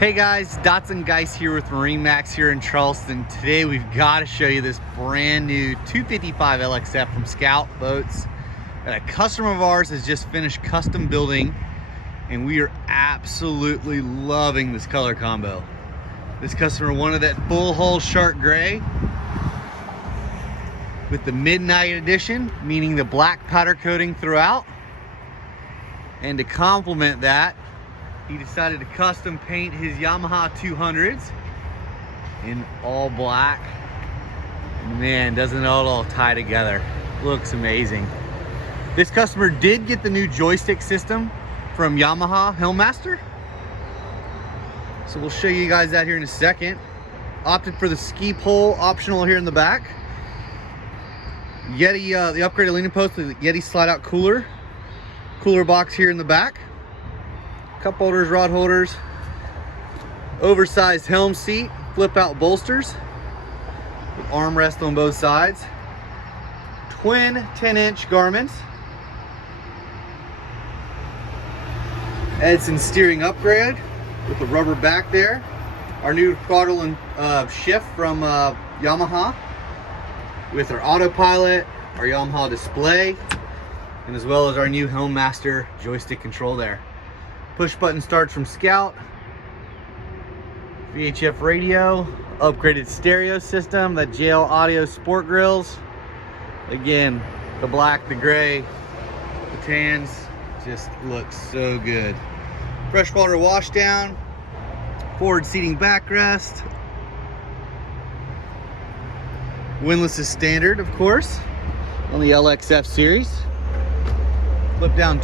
Hey guys, Dotson Geis here with MarineMax here in Charleston. Today we've got to show you this brand new 255 LXF from Scout Boats that a customer of ours has just finished custom building, and we are absolutely loving this color combo. This customer wanted that full hull shark gray with the midnight edition, meaning the black powder coating throughout. And to complement that, he decided to custom paint his Yamaha 200s in all black. And man, doesn't it all tie together? Looks amazing. This customer did get the new joystick system from Yamaha Helmmaster. So we'll show you guys that here in a second. Opted for the ski pole optional here in the back. Yeti, the upgraded leaning post with the Yeti slide out cooler box here in the back. Cup holders, rod holders, oversized helm seat, flip out bolsters with armrest on both sides, twin 10-inch Garmins, Edson steering upgrade with the rubber back there, our new throttle and shift from Yamaha with our autopilot, our Yamaha display, and as well as our new Helmmaster joystick control there. Push button starts from Scout, VHF radio, upgraded stereo system, that JL audio sport grills. Again, the black, the gray, the tans, just looks so good. Freshwater wash down, forward seating backrest. Windlass is standard, of course, on the LXF series. Flip down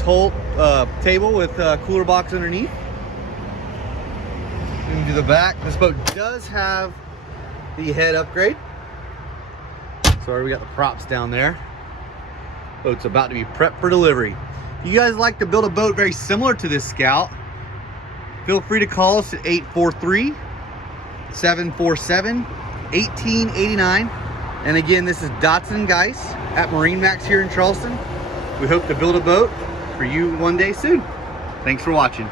table with cooler box underneath. Moving to the back, this boat does have the head upgrade. Sorry, we got the props down there. Boat's about to be prepped for delivery. If you guys like to build a boat very similar to this Scout, feel free to call us at 843-747-1889. And again, this is Dotson Geis at MarineMax here in Charleston. We hope to build a boat for you one day soon. Thanks for watching.